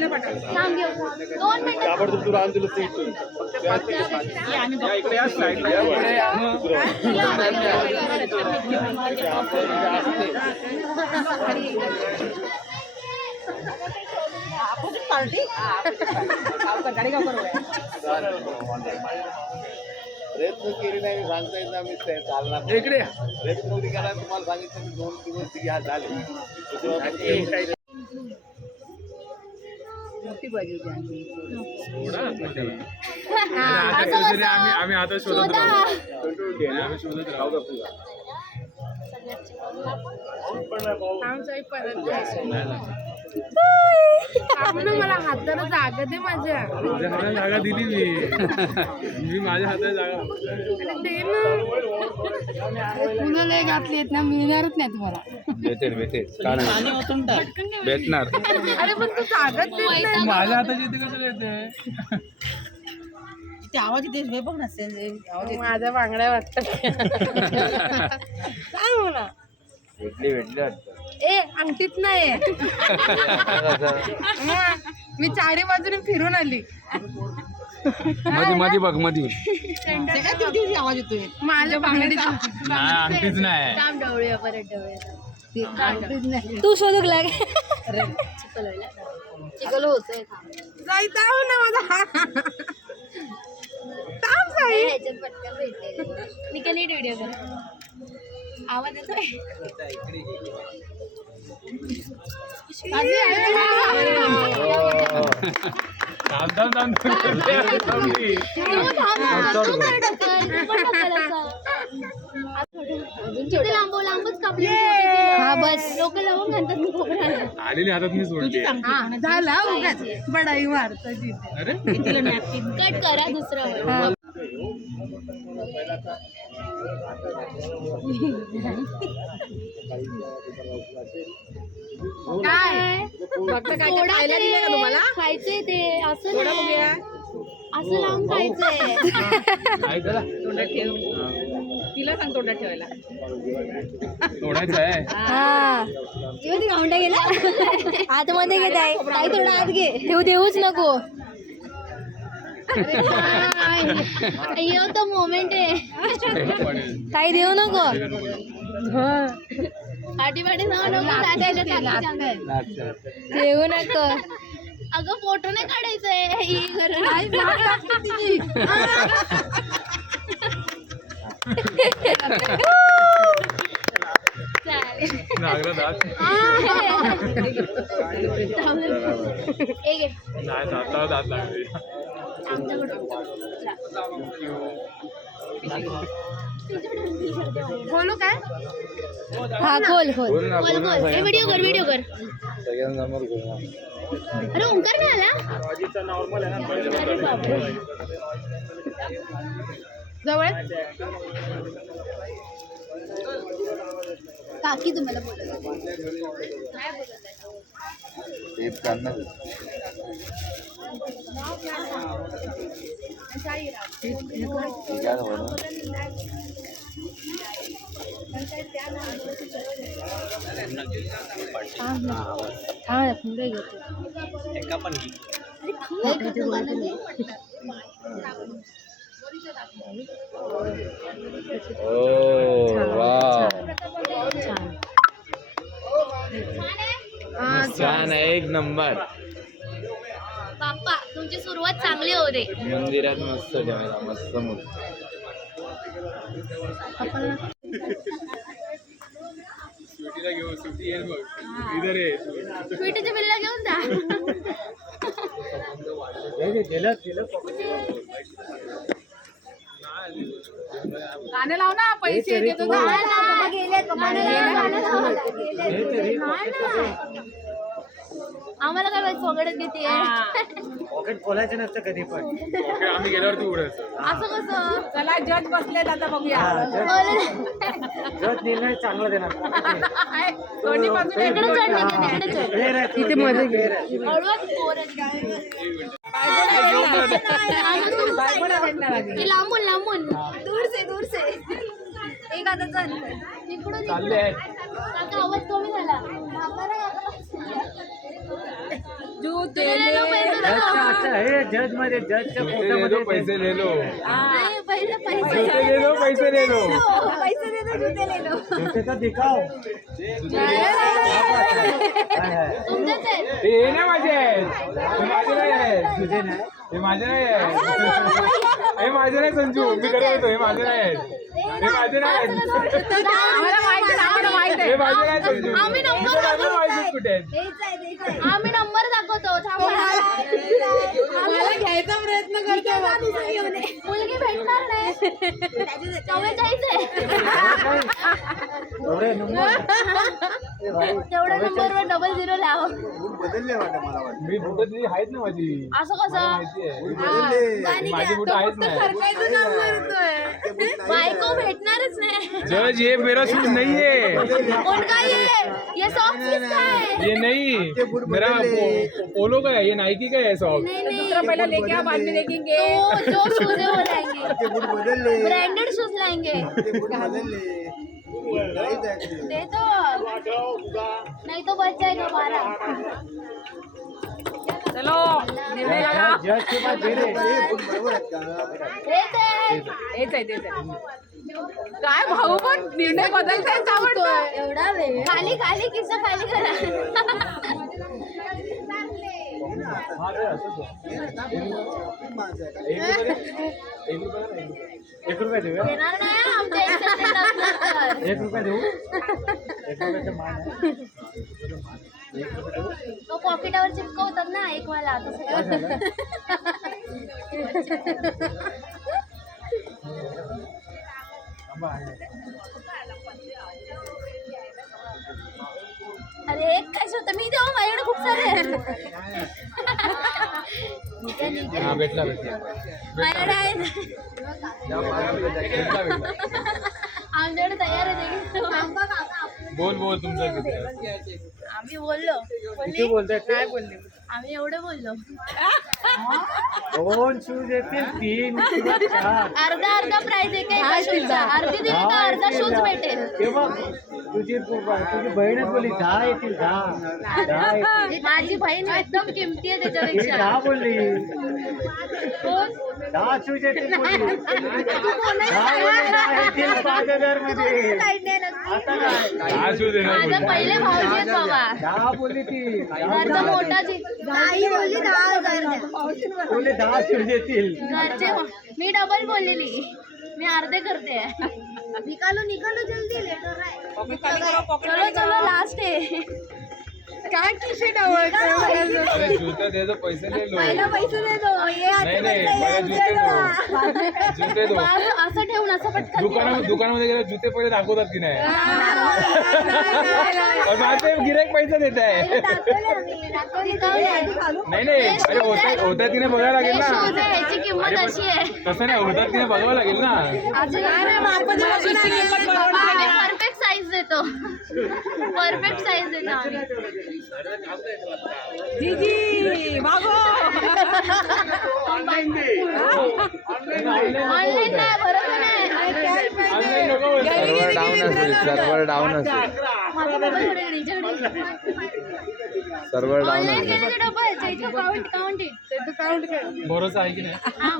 थांब दोन ताबडतोब तुला दिलं सीट या इकडे या स्लाईडला या. प्रयत्न केले नाही सांगता येत आम्ही ते चालणार नाही. इकडे या. प्रयत्न कधी करा तुम्हाला सांगितलं मी दोन दिवस घ्या झाले असं कसं? आम्ही आम्ही आता शोधत शोधा. राहू. राहू मला हाताला जागा दे माझ्या. तुझ्या हातात जागा दिली मी. मी माझ्या हातात जागा दे ना. घातली आहेत ना मिळणारच नाही तुम्हाला. भेटेल भेटेल. भेटणार. अरे पण तू जागाच देत नाही. माझ्या हाताची इथे कसं येते ते आवाज येते बघ ना. माझ्या बांगड्या वाटतात. सांग मला. भेटली भेटली वाटतं. ए अंगठीत नाही मी चारी बाजूने फिरून आली. मधी मधी बघ मधी. आवाज येतोय. माझ्या बांगडीचा नाही अंगठीच नाही. थांब डवळूया परत डवळूया तू शोधूक लागे. चिकलोयला चिकलो होतोय थांब जायचा हो ना माझा हात. थांब साई. ह्याच्यात पटकन भेटले निकली व्हिडिओ कर आवाज येतोय? लांब लांबच कापली हा बस. लोक लावून मी आलेली हातात मी सोडली हा, झाला उगाच. बडाई मारतो तिथे अरे? कट करा दुसरं. काय? फक्त काय काय खायला ते. दिलं का तुम्हाला? खायचंय ते. असं थोडं नाही. बघूया. असं लावून खायचंय काय करा तोंडात ठेव. तिला सांग तोंडात ठेवायला. तोडायचं आहे. हा. गेला? आतमध्ये घेत आहे. ताई थोडा आत घे. ठेवू देऊच नको. अय्यो तो मोमेंट आहे. ताई देऊ नको. हो. जाऊ. देऊ नको. अगं फोटो नाही काढायचंय. ही बोलू काय? हा खोल खोल. खोल ए व्हिडिओ कर व्हिडिओ कर. सगळ्यांसमोर अरे ओंकार नाही आला? अरे बापरे. जवळ? काकी तुम्हाला बोलत तेच काढणार हा पुढे घेतो. अरे थांब ना. ओ एक नंबर. बाप्पा तुमची सुरुवात चांगली होऊ दे. मंदिरात मस्त ठेवायला मस्त मूर्ती. सुटीला घेऊ सुटी येईल बघ इधर ये. स्वीटीच्या बिल्ला घेऊन जा. गाणं लाव ना पैसे देतो ना. आम्हाला काय माहीत फोगडच घेते ओके आम्ही गेल्यावरती उडायचं असं कसं? चला जज बसलेत आता बघूया. दोन्ही बाजूने इकडे चढ निघून, इकडे चढ. इथे मध्ये हे लांबून लांबून. दूर से दूर से एक आता चल. इकडून आहे आवाज कमी झाला. अच्छा हे जजमध्ये जजच्या पैसे ले लो नाही, पहिले पैसे पैसे ले लो पैसे ले लो पैसे दे दो जुते ले लो जूते का दिखाओ काय आहे तुमचेच आहेत. हे नाही माझे आहेत. हे माझे नाही आहेत. तुझे नाही. हे माझे नाही आहेत. हे माझे नाही संजू मी करत होतो हे माझे नाही आहेत. हे माझे नाही आहेत. हे माझे संजू. आम्ही नंबर माझे दाखवतो. कुठे आहेत? आम्ही नंबर दाखवतो. थांबा. मला घ्यायचा प्रयत्न करते मुलगी भेटणार नाही. चव्वेचाळीस आहे नंबर डबल झिरो लाव मी बुटं आहेत ना माझी. असं कसं? माहिती आहे. माझी बुटं आहेत ना. सरकायचं काम करतोय बायको भेटणारच नाही. जज ये मेरा शूज़ नहीं है उनका ये. ये सॉक्स किसका है ये नहीं. मेरा पोलो का है? ये नाइकी का है सॉक्स नहीं नहीं. दूसरा पहिला लेके आ बाद में देखेंगे. तो जो शूज़ है वो लाएँगे. ब्रांडेड शूज़ लाएँगे. दे दो नहीं तो बच जाएगा हमारा चलो निर्णय लगा जज के पास दे रे. दे दे हेच आहे तेच आहे. काय भाऊ पण निर्णय बदलताय का म्हणतोय एवढा वेळ. खाली खाली किस्सा खाली करा. एक रुपया देऊ एक रुपया देऊ एक रुपयाचं मान आहे. तो पॉकेटावर चिपकवतात ना एक मला तसं अरे एक काय होतं मी देऊ माझ्याकडे खूप सारे. आहे, आहे. हाँ भेटला माझ्याकडे भेटला आमच्याकडे तयार आहे बोल बोल तुमचं आहे? आम्ही बोललो. काय आम्ही एवढे बोललो. दोन शूज येतील तीन चार. अर्धा अर्धा प्राइस आहे काय एका शूजचा अर्धी दिली तर अर्धा शूज भेटेल. तुझी तुझी बहीणच बोलली दहा येतील दहा. दहा येतील. माझी बहीण एकदम किमती आहे त्याच्यापेक्षा दहा बोलली. कोण? हा ना माझा. पहिले भाऊजी आहेत बाबा. दहा बोलली ती. घरचा मोठा जी आई बोलली दहा हजार बोलली दहा शूज येतील घरचे मी डबल बोललेली. मी अर्धे करते. निकालो निकालो जल्दी चलो चलो लास्ट आहे. काय अरे जूता दे दो पैसे ले लो पैसे दे दो ये नाही नाही मला जूते दो. जूते दो. असं ठेवून असं पटकन दुकाना दुकानामध्ये गेले जूते पहिले दाखवतात की नाही? और बाद में गिराईक पैसे देत आहे. नाही नाही अरे होतात होतात की नाही बघायला लागेल शूज ना आहे याची किंमत अशी आहे. तसं नाही होतात की नाही बघावं लागेल ना. साईज देतो. परफेक्ट साईज देतो आम्ही. जीजी भागो ऑनलाईन नाही भरोसा नाही. सर्व्हर डाऊन असेल. सर्व्हर डाऊन असेल सर्व्हर डाऊन इट भरोसा आहे की नाही? हा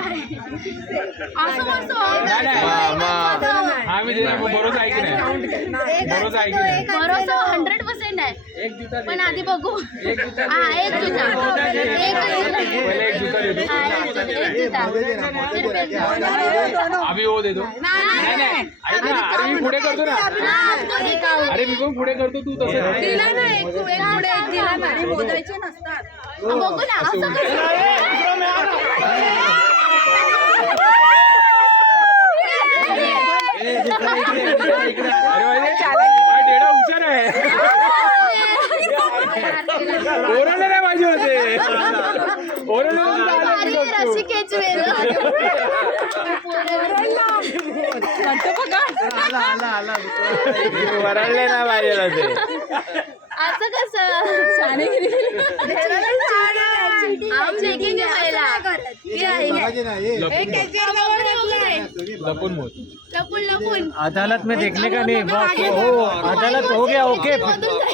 आहे. हा मी दिला भरोसा आहे की नाही? भरोसा आहे की नाही? भरोसा हंड्रेड पर्सेंट आहे एक जूता पण आधी बघू. हा एक जुता. पहिले एक जूता दे. दो. हा, एक जुता एक जुता सिर्फ एक जुता. अभी वो दे दो नाही. नाही ऐक ना अरे मी पुढे करतो. ना. तो दिखाऊ. अरे मी पण पुढे करतो. तू तसं नाही. दिला ना एक एक पुढे. एक दिला ना आणि मोजायचे नसतात. बघू ना असं कसं अरे माझे हा टेढा हुशार आहे ओरडले नाही माझे होते ओरडले भारी रशी खेचवेल वरडले ना पाहिजे ते असं कसं आम चेकिंग पहिला लपून मोज लपून लपून अदालत में देखने का नहीं हो अदालत हो गया ओके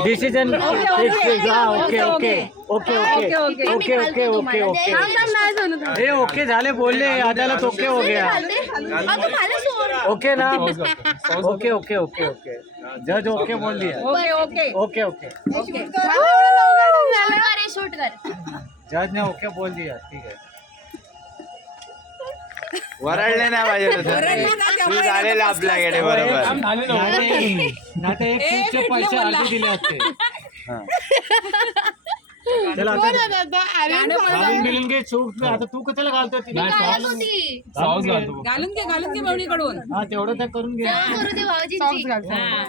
डिसीजन हाँ okay okay okay okay okay okay okay okay हे ओके झाले बोलले अदालत ओके हो गया ओके ना? ओके ओके ओके ओके जज ओके बोल दिया। Okay okay okay okay shoot कर। जज ने ओके बोल दिया ठीक है? वरडले नाही पाहिजे तू झालेलं आपल्याकडे बरोबर. नाही ते एक पैसे अर्धे दिले असते. हा. चला आता घालून बिलून घे आता तू कशाला घालतो तिला घालत होती. सॉस घालतो. घालून घे घालून घे बवणीकडून हा तेवढं तर करून घे. करू दे भाऊजींची हा.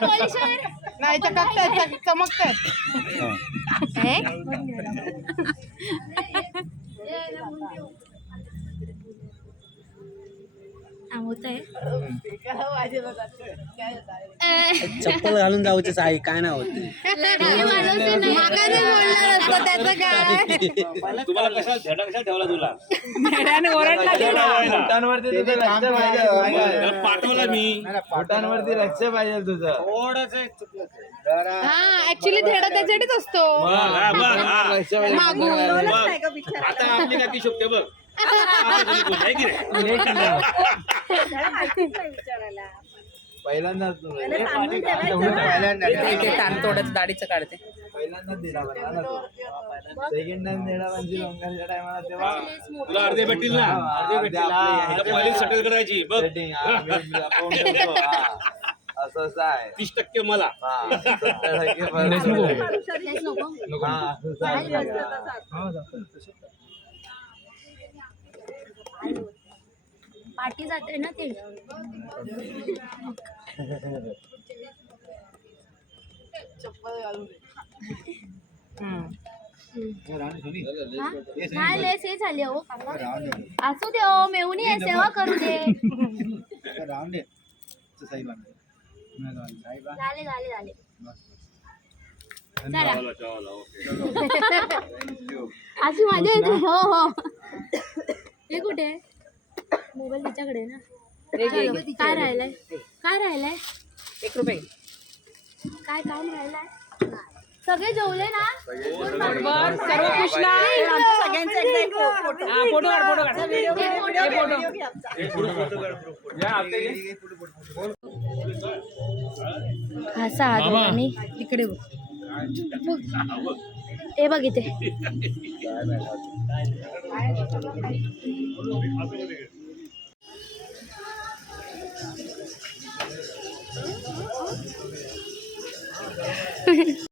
पॉलिशर नाही तर चमकतात. होत आहे. चप्पल घालून जाऊच साई काय ना होत. पाठवला मी. लक्ष पाहिजे तुझं. हा ऍक्च्युली धडा त्याच्यासाठीच असतो. आता आपली काय बघ. पहिल्यांदाच एक काढते. पहिल्यांदाच दिला करायची. असं असं आहे. तीस टक्के मला. पाठी जाते ना ते. नाही लेस हे झाली हो असू दे हो मेवणी आहे सेवा करू दे. झाले झाले झाले. अशी मजा येते. हो हो. हे कुठे? आहे? मोबाईल तिच्याकडे आहे ना. काय राहिलंय? काय राहिलंय? एक रुपये. काय काम राहिलंय? सगळे जेवले ना? बर सर्व कृष्णा सगळ्यांचा एकदा एक फोटो हा, फोटो काढ फोटो काढ. हे फोटो हे इकडे बघ. हे बघ इथे. 嗯哼。